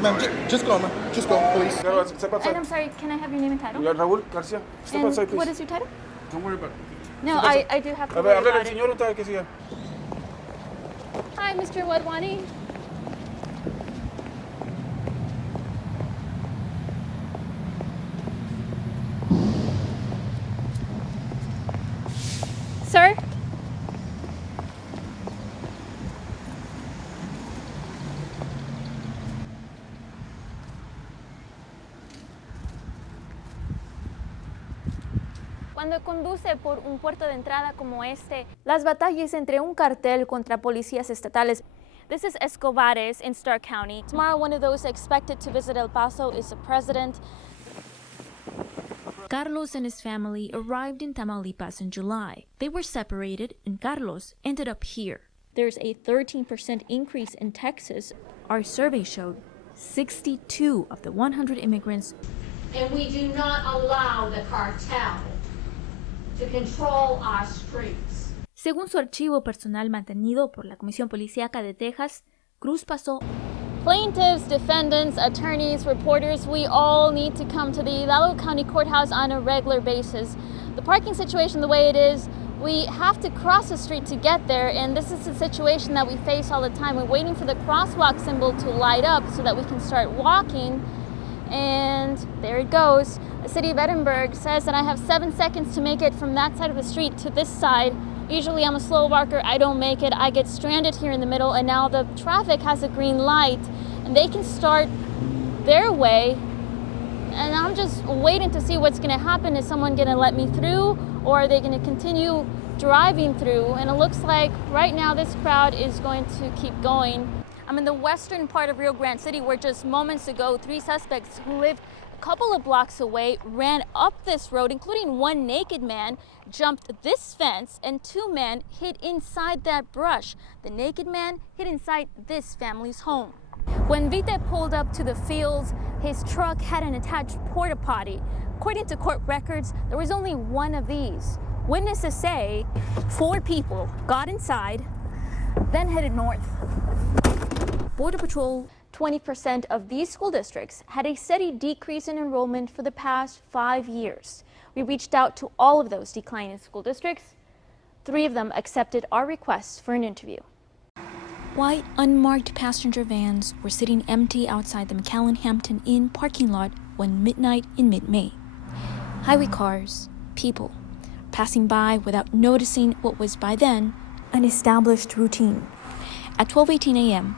Ma'am, just go, ma'am. Just go, please. Step outside. And I'm sorry, can I have your name and title? Raúl García. Step outside, please. What is your title? Don't worry about it. No, I do have to worry about it. Señor, usted que siga. Hi, Mr. Wadwani. Sir? Cuando conduce por un puerto de entrada como este, las batallas entre un cartel contra policías estatales. This is Escobares in Stark County. Tomorrow, one of those expected to visit El Paso is the president. Carlos and his family arrived in Tamaulipas in July. They were separated, and Carlos ended up here. There's a 13% increase in Texas. Our survey showed 62 of the 100 immigrants. And we do not allow the cartel to control our streets. Según su archivo personal mantenido por la Comisión Policíaca de Texas, Cruz pasó. Plaintiffs, defendants, attorneys, reporters, we all need to come to the Hidalgo County Courthouse on a regular basis. The parking situation the way it is, we have to cross the street to get there, and this is a situation that we face all the time. We're waiting for the crosswalk symbol to light up so that we can start walking, and there it goes. The city of Edinburgh says that I have 7 seconds to make it from that side of the street to this side. Usually I'm a slow walker, I don't make it, I get stranded here in the middle, and now the traffic has a green light and they can start their way, and I'm just waiting to see what's gonna happen. Is someone gonna let me through, or are they gonna continue driving through? And it looks like right now this crowd is going to keep going. I'm in the western part of Rio Grande City, where just moments ago 3 suspects who lived a couple of blocks away ran up this road, including one naked man, jumped this fence, and 2 men hid inside that brush. The naked man hid inside this family's home. When Vite pulled up to the fields, his truck had an attached porta potty. According to court records, there was only one of these. Witnesses say 4 people got inside, then headed north. Border Patrol. 20% of these school districts had a steady decrease in enrollment for the past 5 years. We reached out to all of those declining school districts. 3 of them accepted our requests for an interview. White, unmarked passenger vans were sitting empty outside the McAllen Hampton Inn parking lot one midnight in mid-May. Highway cars, people, passing by without noticing what was by then an established routine. At 12:18 a.m.,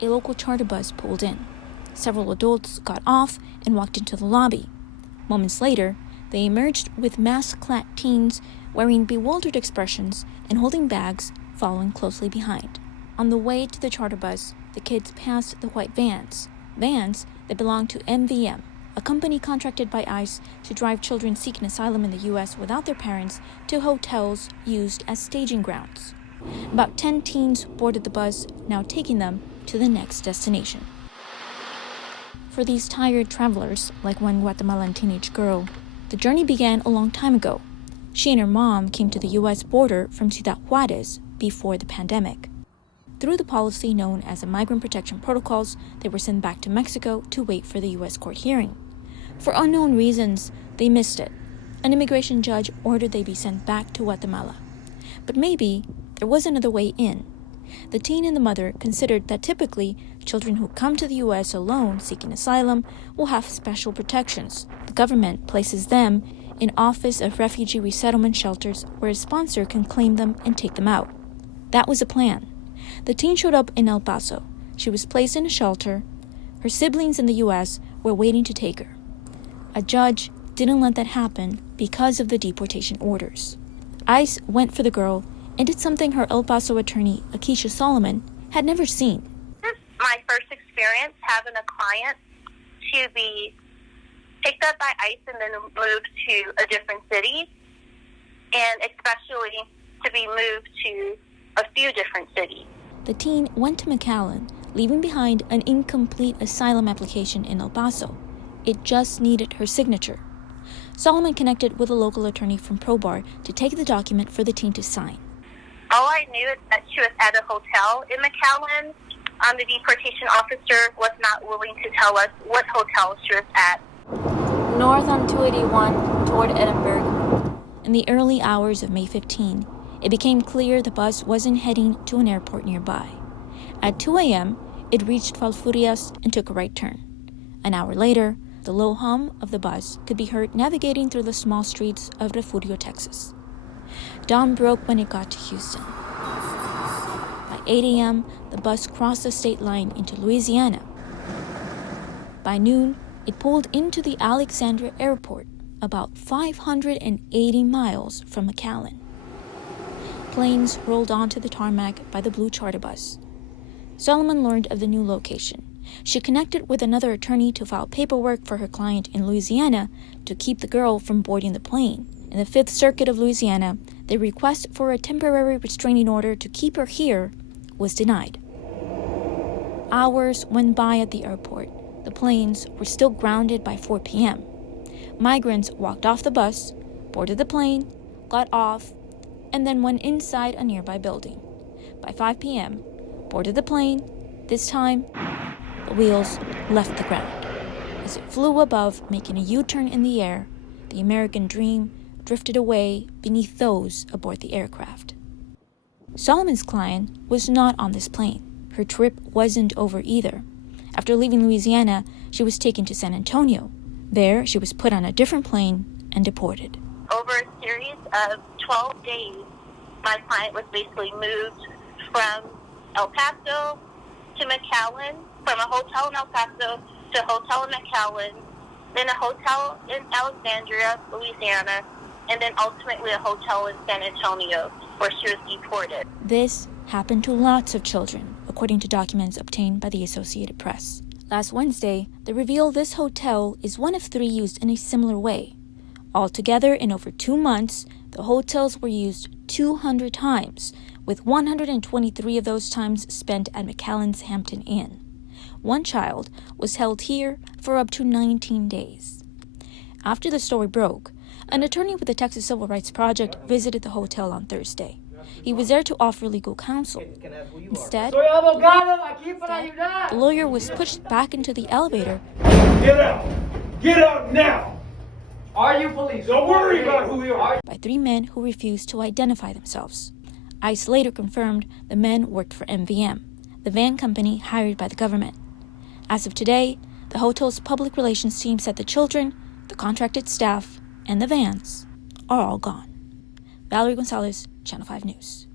a local charter bus pulled in. Several adults got off and walked into the lobby. Moments later, they emerged with mask-clad teens wearing bewildered expressions and holding bags, following closely behind. On the way to the charter bus, the kids passed the white vans that belonged to MVM, a company contracted by ICE to drive children seeking asylum in the U.S. without their parents to hotels used as staging grounds. About 10 teens boarded the bus, now taking them to the next destination. For these tired travelers, like one Guatemalan teenage girl, the journey began a long time ago. She and her mom came to the U.S. border from Ciudad Juarez before the pandemic. Through the policy known as the Migrant Protection Protocols, they were sent back to Mexico to wait for the U.S. court hearing. For unknown reasons, they missed it. An immigration judge ordered they be sent back to Guatemala. But maybe there was another way in. The teen and the mother considered that typically children who come to the U.S. alone seeking asylum will have special protections. The government places them in Office of Refugee Resettlement shelters where a sponsor can claim them and take them out. That was the plan. The teen showed up in El Paso. She was placed in a shelter. Her siblings in the U.S. were waiting to take her. A judge didn't let that happen because of the deportation orders. ICE went for the girl and did something her El Paso attorney, Akeisha Solomon, had never seen. This is my first experience having a client to be picked up by ICE and then moved to a different city, and especially to be moved to a few different cities. The teen went to McAllen, leaving behind an incomplete asylum application in El Paso. It just needed her signature. Solomon connected with a local attorney from ProBar to take the document for the teen to sign. All I knew is that she was at a hotel in McAllen, The deportation officer was not willing to tell us what hotel she was at. North on 281 toward Edinburgh. In the early hours of May 15, it became clear the bus wasn't heading to an airport nearby. At 2 a.m., it reached Valfurias and took a right turn. An hour later, the low hum of the bus could be heard navigating through the small streets of Refugio, Texas. Dawn broke when it got to Houston. By 8 a.m., the bus crossed the state line into Louisiana. By noon, it pulled into the Alexandria Airport, about 580 miles from McAllen. Planes rolled onto the tarmac by the blue charter bus. Solomon learned of the new location. She connected with another attorney to file paperwork for her client in Louisiana to keep the girl from boarding the plane. In the Fifth Circuit of Louisiana, the request for a temporary restraining order to keep her here was denied. Hours went by at the airport. The planes were still grounded by 4 p.m. Migrants walked off the bus, boarded the plane, got off, and then went inside a nearby building. By 5 p.m., boarded the plane. This time, the wheels left the ground. As it flew above, making a U-turn in the air, the American dream drifted away beneath those aboard the aircraft. Solomon's client was not on this plane. Her trip wasn't over either. After leaving Louisiana, she was taken to San Antonio. There, she was put on a different plane and deported. Over a series of 12 days, my client was basically moved from El Paso to McAllen, from a hotel in El Paso to a hotel in McAllen, then a hotel in Alexandria, Louisiana, and then ultimately a hotel in San Antonio, where she was deported. This happened to lots of children, according to documents obtained by the Associated Press. Last Wednesday, they revealed this hotel is one of 3 used in a similar way. Altogether, in over 2 months, the hotels were used 200 times, with 123 of those times spent at McAllen's Hampton Inn. One child was held here for up to 19 days. After the story broke, an attorney with the Texas Civil Rights Project visited the hotel on Thursday. He was there to offer legal counsel. Instead, the lawyer was pushed back into the elevator. Get out! Get out now! Are you police? Don't worry about who you are. By 3 men who refused to identify themselves. ICE later confirmed the men worked for MVM, the van company hired by the government. As of today, the hotel's public relations team said the children, the contracted staff, and the vans are all gone. Valerie Gonzalez, Channel 5 News.